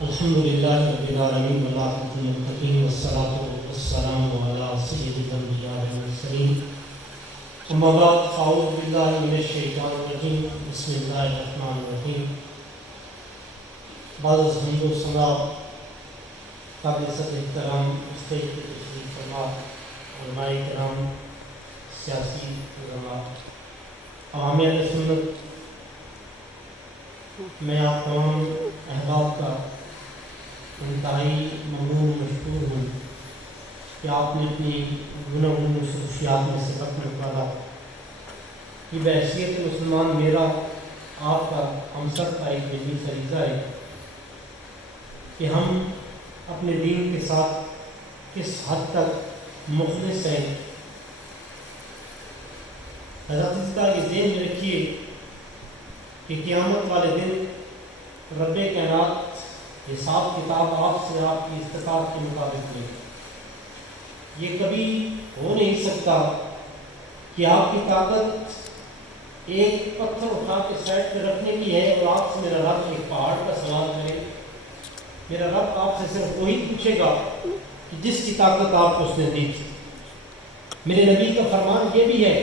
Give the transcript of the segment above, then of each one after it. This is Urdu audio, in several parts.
الحمدللہ رب العالمین والعاقبۃ للمتقین والصلاۃ والسلام علی سید الانبیاء والمرسلین اما بعد فاعوذ باللہ من الشیطان الرجیم بسم اللہ الرحمن الرحیم۔ بعد از حمد و ثنا قابل صدر احترام اسٹیج پر تشریف فرما علماء کرام، سیاسی علماء، عوام اہل سنت، میں آپ تمام احباب کا انتہائی ممنون مشکور ہوں کہ آپ نے اپنی گناہوں خصوصیات میں سے وقت نکالا۔ یہ بحیثیت مسلمان میرا آپ کا ہم سب کا ایک ملی فریضہ ہے کہ ہم اپنے دین کے ساتھ کس حد تک مخلص ہیں۔ حضرت کا یہ ذہن میں رکھیے کہ قیامت والے دن رب کائنات حساب کتاب آپ سے آپ کی استطاعت کے مطابق لے۔ یہ کبھی ہو نہیں سکتا کہ آپ کی طاقت ایک پتھر اٹھا کے سائڈ پہ رکھنے کی ہے اور آپ سے میرا رب ایک پہاڑ کا سوال کرے۔ میرا رب آپ سے صرف وہی پوچھے گا کہ جس کی طاقت آپ کو اس نے دی تھی۔ میرے نبی کا فرمان یہ بھی ہے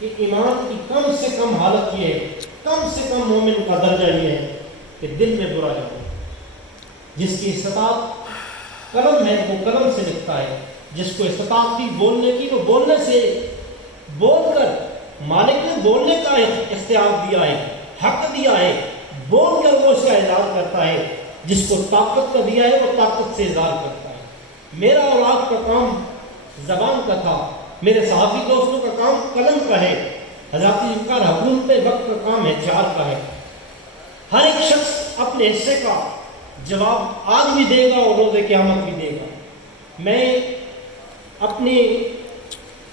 کہ ایمان کی کم سے کم حالت یہ ہے، کم سے کم مومن کا درجہ یہ ہے کہ دل میں برا جائے۔ جس کی استطاعت قلم ہے وہ قلم سے لکھتا ہے، جس کو استطاعت تھی بولنے کی وہ بولنے سے بول کر، مالک نے بولنے کا اختیار دیا ہے، حق دیا ہے، بول کر وہ اس کا اظہار کرتا ہے۔ جس کو طاقت کا دیا ہے وہ طاقت سے اظہار کرتا ہے۔ میرا اور آپ کا کام زبان کا تھا، میرے صحافی دوستوں کا کام قلم کا ہے، حضرات انکار حکومت وقت کا کام احتیاط کا ہے۔ ہر ایک شخص اپنے حصے کا جواب آج بھی دے گا اور روز قیامت بھی دے گا۔ میں اپنے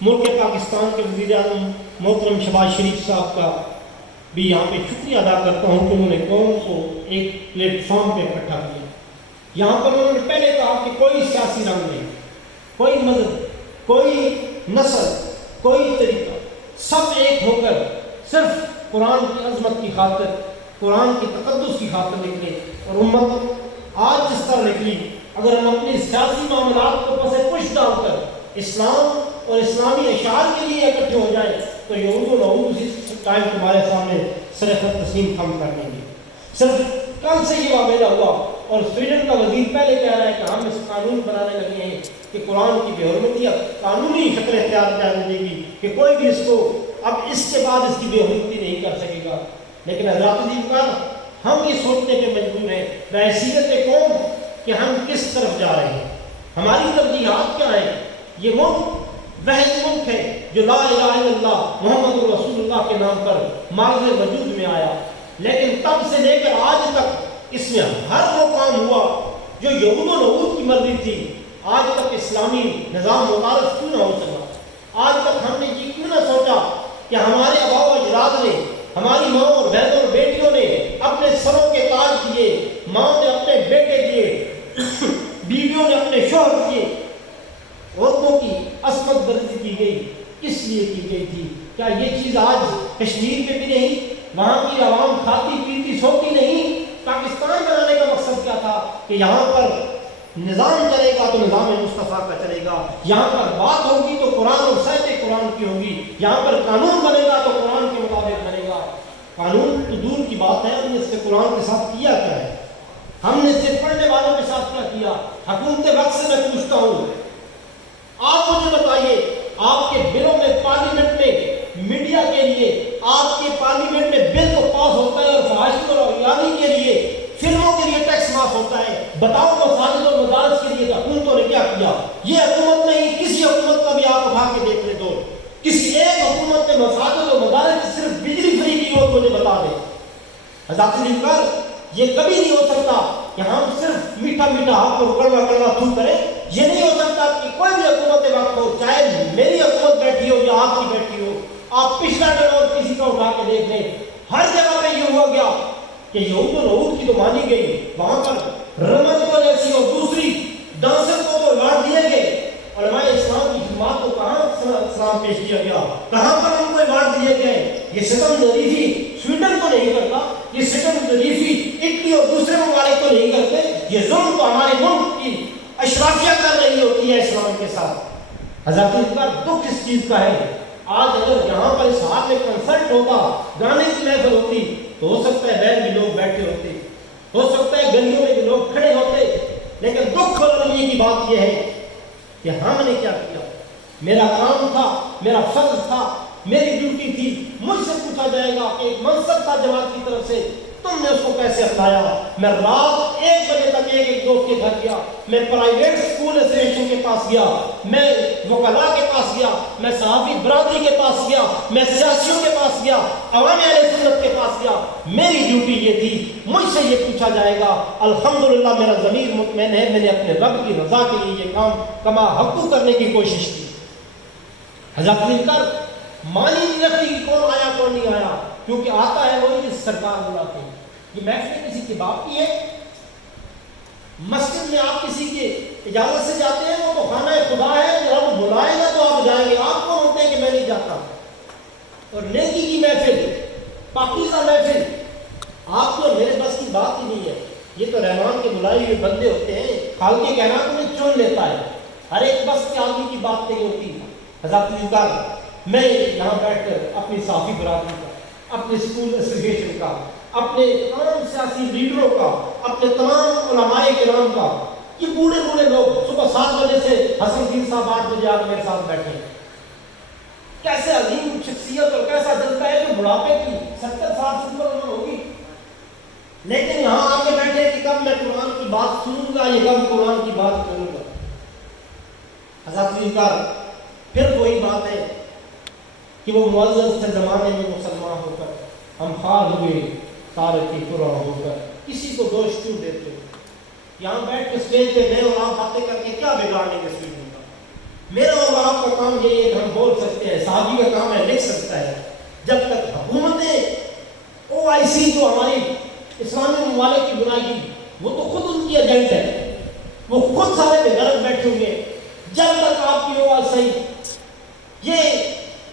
ملک پاکستان کے وزیر اعظم محترم شہباز شریف صاحب کا بھی یہاں پہ شکریہ ادا کرتا ہوں کہ انہوں نے قوم کو ایک پلیٹ فارم پہ اکٹھا کیا۔ یہاں پر انہوں نے پہلے کہا کہ کوئی سیاسی رنگ نہیں، کوئی مذہب، کوئی نسل، کوئی طریقہ، سب ایک ہو کر صرف قرآن کی عظمت کی خاطر، قرآن کی تقدس کی خاطر نکلے۔ اور امت آج جس طرح نکلی، اگر ہم اپنے سیاسی معاملات کو پس پش ڈال کر اسلام اور اسلامی اشعار کے لیے اکٹھے ہو جائیں تو یہود و نعود اسی ٹائم تمہارے سامنے سر خط تسلیم کم کر دیں گے۔ صرف کل سے یہ واقعہ ہوا اور سویڈن کا وزیر پہلے کہہ رہا ہے کہ ہم اس قانون بنانے لگے ہیں کہ قرآن کی بے حرمتی اب قانونی شکل اختیار کرنے دے گی کہ کوئی بھی اس کو اب اس کے بعد اس کی بے حرمتی نہیں کر سکے گا۔ لیکن حضرات دیوکار، ہم یہ سوچنے کے مجبور ہیں بحیثیت قوم کہ ہم کس طرف جا رہے ہیں، ہماری ترجیحات کیا ہیں۔ یہ ملک واحد ملک ہے جو لا الہ الا اللہ محمد رسول اللہ کے نام پر معرض وجود میں آیا، لیکن تب سے لے کر آج تک اس میں ہر وہ کام ہوا جو یہود و نعود کی مرضی تھی۔ آج تک اسلامی نظام متعارف کیوں نہ ہو سکا؟ آج تک ہم نے یہ کیوں نہ سوچا کہ ہمارے آباء و اجداد نے، ہماری ماں اور بہنوں اور بیٹیوں نے اپنے سروں کے تاج کیے، ماں نے اپنے بیٹے کیے، بیویوں نے اپنے شوہر کیے۔ عورتوں کی عصمت درجی کی گئی، کس لیے کی گئی تھی؟ کیا یہ چیز آج کشمیر میں بھی نہیں؟ وہاں کی عوام کھاتی پیتی سوتی نہیں؟ پاکستان بنانے کا مقصد کیا تھا کہ یہاں پر نظام چلے گا تو نظام مصطفیٰ کا چلے گا، یہاں پر بات ہوگی تو قرآن اور صحت قرآن کی ہوگی، یہاں پر قانون بنے گا تو قرآن کے مطابق بنے گا۔ قانون تو دور کی بات ہے، ہم نے اس سے قرآن کے ساتھ کیا کیا ہے؟ ہم نے صرف پڑھنے والوں کے ساتھ کیا کیا؟ حکومت وقت سے میں پوچھتا ہوں، آپ مجھے بتائیے، آپ کے بلوں میں پارلیمنٹ میں میڈیا کے لیے، آپ کے پارلیمنٹ میں بل تو پاس ہوتا ہے اور فحاشی اور اعلانی کے لیے، فلموں کے لیے ٹیکس معاف ہوتا ہے، بتاؤ مساجد اور مدارس کے لیے حکومتوں نے کیا کیا؟ یہ حکومت نہیں، کسی حکومت کا بھی آپ اٹھا کے دیکھ لیں دو، کسی ایک حکومت نے مساجد اور مدارس کی صرف بجلی فری کی ہو مجھے بتا دیں۔ حضرات انکار، یہ کبھی نہیں ہو سکتا کہ ہم صرف میٹھا میٹھا آپ کو کڑوا کڑوا تھو کریں۔ یہ نہیں ہو سکتا کہ کوئی بھی حکومت وقت ہو، چاہے میری حکومت بیٹھی ہو یا آپ کی بیٹھی ہو، آپ پچھلا ٹرم اور کسی کا اٹھا کے دیکھ لیں، ہر جگہ پہ یہ ہوا گیا کہ یہود و نعود کی تو مانی گئی، وہاں پر رمضان جیسی اور دوسری ڈانسر کو تو ایوارڈ دیے گئے، علماء اسلام کی جماعت کو کہاں سلام پیش کیا گیا، کہاں پر ان کو ایوارڈ دیے گئے؟ یہ ستم ظریفی سویڈن کو نہیں کرتا، یہ ستم ظریفی اٹلی اور دوسرے ممالک کو نہیں کرتے، یہ اشرافیہ کر رہی ہوتی ہے اسلام کے ساتھ۔ حضرت اس بار دکھ اس چیز کا ہے، آج اگر یہاں پر اس ہاتھ میں کنسرٹ ہوتا، گانے کی محفل ہوتی، تو ہو سکتا ہے بیل بھی لوگ بیٹھے ہوتے، ہو سکتا ہے گلیوں میں بھی لوگ کھڑے ہوتے، لیکن دکھ اور غمی کی بات یہ ہے کہ ہم نے کیا کیا؟ میرا کام تھا، میرا فرض تھا، میری ڈیوٹی تھی، مجھ سے پوچھا جائے گا کہ ایک منصب تھا جماعت کی طرف سے، تم نے اس کو کیسے اپنایا؟ میں رات 1 بجے تک ایک دوست کے گھر گیا، میں پرائیویٹ اسکول ایسوسیشن کے پاس گیا، میں وکلاء کے پاس گیا، میں صحافی برادری کے پاس گیا، میں سیاسیوں کے پاس گیا، عوام اہل سنت کے پاس گیا۔ میری ڈیوٹی یہ تھی، مجھ سے یہ پوچھا جائے گا۔ الحمدللہ میرا ضمیر مطمئن ہے، میں نے اپنے رب کی رضا کے لیے یہ کام کما حقو کرنے کی کوشش کی۔ حضرت مل کر مانی نہیں رکھتی کہ کون آیا کون نہیں آیا، کیونکہ آتا ہے وہی جس سرکار بلاتے ہیں۔ یہ محفل کسی کے باپ کی ہے؟ مسجد میں آپ کسی کے اجازت سے جاتے ہیں؟ وہ تو خانہ خدا ہے، رب بلائے گا تو آپ جائیں گے۔ آپ کون ہوتے ہیں کہ میں نہیں جاتا؟ اور نیکی کی محفل، پاکیزہ محفل، آپ کو میرے بس کی بات ہی نہیں ہے۔ یہ تو رحمان کے بلائے ہوئے بندے ہوتے ہیں، خالق کائنات میں چن لیتا ہے، ہر ایک بس کے آدمی کی بات نہیں ہوتی۔ حضرت عزیزان، میں یہاں بیٹھ کر اپنی صحافی برادری کا، اپنے اسکول ایسوسیشن کا، اپنے تمام سیاسی لیڈروں کا، اپنے تمام علماء کرام کا، یہ بوڑھے بوڑھے لوگ صبح 7 بجے سے حسن الدین صاحب 8 بجے آ میرے ساتھ بیٹھے ہیں، کیسے عظیم شخصیت اور کیسا جذبہ ہے جو بڑھاپے کی 70 سال سے اوپر عمر ہوگی، لیکن یہاں آ کے بیٹھے کہ کب میں قرآن کی بات سنوں گا، یہ کب قرآن کی بات کروں گا۔ حضرت عزیزان، پھر وہی بات ہے کہ وہ معزز سے زمانے میں مسلمان ہو کر ہم خار ہوئے تارک کی قرآن ہو کر کسی کو دوش کیوں دیتے؟ یہاں بیٹھ کے اسٹیج پہ میں اور آپ باتیں کر کے کیا بگاڑنے کے سوچ ہوگا؟ میرا اور آپ کا کام یہ ہے کہ ہم بول سکتے ہیں، صحابی کا کام ہے لکھ سکتا ہے۔ جب تک حکومتیں OIC جو ہماری اسلامی ممالک کی بنائی گی، وہ تو خود ان کی ایجنٹ ہے، وہ خود سارے بے غرض بیٹھے ہوئے۔ جب تک آپ کی OIC یہ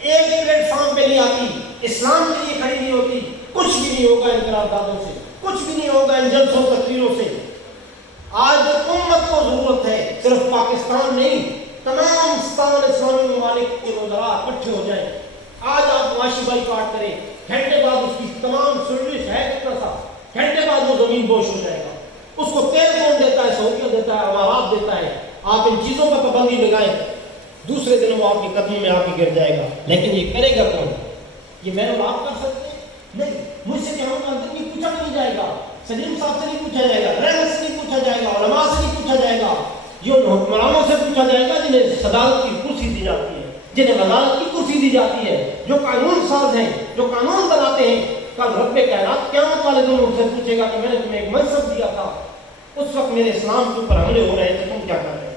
ایک پلیٹ فارم پہ نہیں آتی، اسلام کے لیے کھڑی نہیں ہوتی، کچھ بھی نہیں ہوگا ان قراردادوں سے، کچھ بھی نہیں ہوگا ان جلسوں تقریروں سے۔ آج امت کو ضرورت ہے، صرف پاکستان نہیں، تمام 57 اسلامی ممالک کے وزراء اکٹھے ہو جائیں۔ آج آپ معاشی بائی کاٹ کریں، گھنٹے بعد اس کی تمام سروس ہے کتنا سا، گھنٹے بعد وہ زمین بوش ہو جائے گا۔ اس کو تیل کون دیتا ہے؟ سعودیہ دیتا ہے، امارات دیتا ہے۔ آپ ان چیزوں پر پابندی لگائیں، دوسرے دن وہ آپ کے قدموں میں آ کے گر جائے گا، لیکن یہ کرے گا کون؟ یہ میں اور آپ کر سکتے ہیں؟ نہیں، مجھ سے کیا ہوگا؟ اندر نہیں پوچھا نہیں جائے گا، سلیم صاحب سے نہیں پوچھا جائے گا، رحمت سے نہیں پوچھا جائے گا، علماء سے نہیں پوچھا جائے گا، یہ حکمرانوں سے پوچھا جائے گا جنہیں صدارت کی کرسی دی جاتی ہے، جنہیں وزارت کی کرسی دی جاتی ہے، جو قانون ساز ہیں، جو قانون بناتے ہیں۔ کل رب کائنات قیامت والے دن ان سے پوچھے گا کہ میں نے تمہیں ایک منصب دیا تھا، اس وقت میرے اسلام کے اوپر حملے ہو رہے تھے، تم کیا کر رہے ہیں؟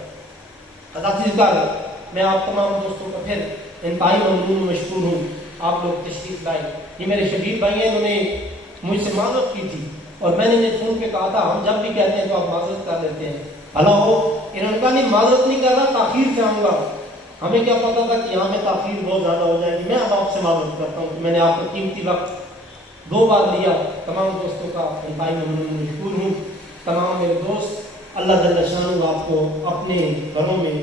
عزیزان، میں آپ تمام دوستوں کا پھر انتہائی ممنون و مشکور ہوں، آپ لوگ تشریف لائے۔ یہ میرے شبیر بھائی ہیں، انہوں نے مجھ سے معذرت کی تھی اور میں نے انہیں فون پہ کہا تھا ہم جب بھی کہتے ہیں تو آپ معذرت کر دیتے ہیں۔ بھلا ہو، انہوں نے کہا نہیں معذرت نہیں کر رہا، تاخیر سے آؤں گا۔ ہمیں کیا پتا تھا کہ یہاں میں تاخیر بہت زیادہ ہو جائے گی۔ میں اب آپ سے معذرت کرتا ہوں کہ میں نے آپ کو قیمتی وقت 2 بار لیا۔ تمام دوستوں کا انتہائی ممنون و مشکور ہوں۔ تمام میرے دوست، اللہ جل شانہ آپ کو اپنے گھروں میں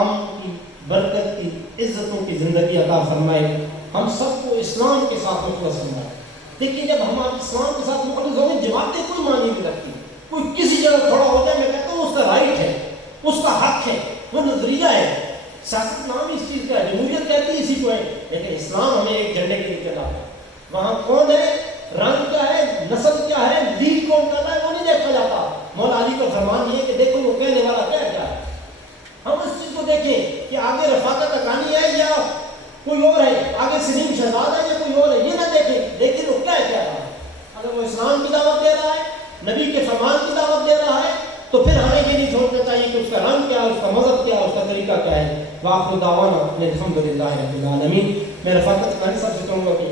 امن کی، برکت کی، عزتوں کی زندگی عطا فرمائے۔ ہم سب کو اسلام کے ساتھ مخلص فرمائے۔ دیکھیے، جب ہم اسلام کے ساتھ مخلص ہوں گے، جماعتیں کوئی معنی نہیں رکھتی۔ کوئی کسی جگہ کھڑا ہو جائے، میں کہتا ہوں اس کا رائٹ ہے، اس کا حق ہے، وہ نظریہ ہے۔ سیاست نام اس چیز کا ہے، جمہوریت کہتی ہے اسی کو ہے، لیکن اسلام ہمیں ایک جھنڈے کے نیچے لاتا ہے۔ وہاں کون ہے، رنگ کیا ہے، نسل کیا ہے، دین کون کر رہا ہے، وہ نہیں دیکھا جاتا۔ مولا علی کا فرمان یہ ہے کہ دیکھو وہ کہنے والا کیا ہے۔ ہم اس چیز کو دیکھیں کہ آگے رفاقت اکانی ہے یا کوئی اور ہے، آگے سلیم شہزاد ہے یا کوئی اور ہے، یہ نہ دیکھیں، لیکن وہ کیا کہہ رہا ہے۔ اگر وہ اسلام کی دعوت دے رہا ہے، نبی کے فرمان کی دعوت دے رہا ہے، تو پھر ہمیں یہ نہیں سوچنا چاہیے کہ اس کا رنگ کیا ہے، اس کا مذہب کیا ہے، اس کا طریقہ کیا ہے۔ وآخر دعوانا الحمدللہ رب العالمین۔ میں رفاقت میں سب سے کہوں گا کہ